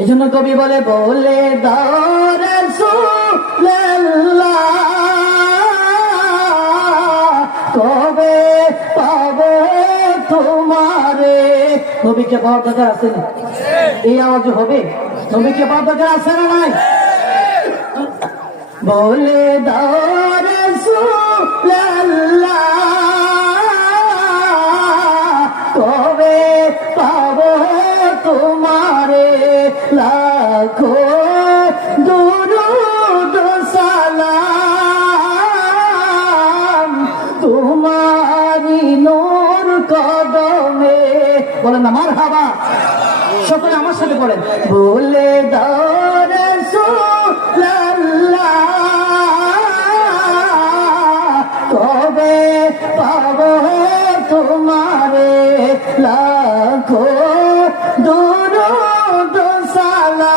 এই জন্য কবি বলে বলে দাও রাসূলুল্লাহ কবে পাবো তোমারে। নবীকে পাওয়ার দরকার আছে না? এই আওয়াজ হবে। নবীকে পাওয়ার দরকার আছে না নাই? বলে দাও রাসূলুল্লাহ কবে পাবো তোমারে। লাখো দুরূদ সালাম তোমারি নূর কদমে। বলেন না মারহাবা, সকলে আমার সাথে পড়েন। বলে দাও রাসূলুল্লাহ কবে পাবো তোমারে। লাখো দুরূদ সালাম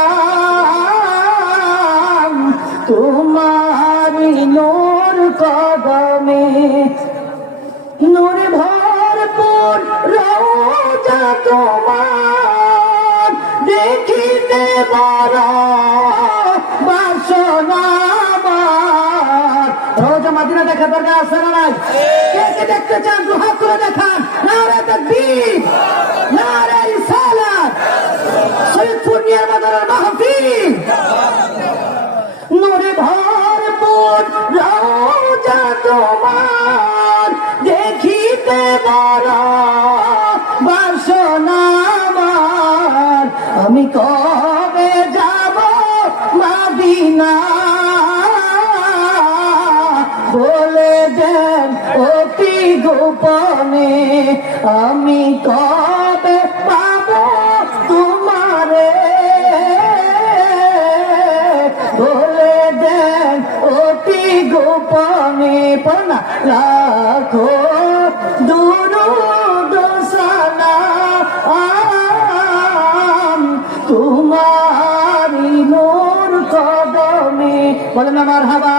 তোমারি নূর কদমে। নূর ভরপুর রওজা তোমার দেখিতে বড় বাসনা আমার। রওজা মদিনা দেখা দরকার আছে না নাই? কে কে দেখতে চান দু হাত তুলে দেখান। নারে তাকবীর, নারে রিসালাত, সৈয়দপুর মিয়ার মাদারের মাহফিল। নূরে ভরপুর রওজা তোমার দেখিতে বড় বাসনা আমার। আমি কবে যাব মদিনা বলে দেন অতি গোপনে। আমি কবে পাবো তোমারে বলে দেন অতি গোপনে। পড়না লাখো দুরূদ সালাম তোমারি নূর কদমে। বলেন না মারহাবা।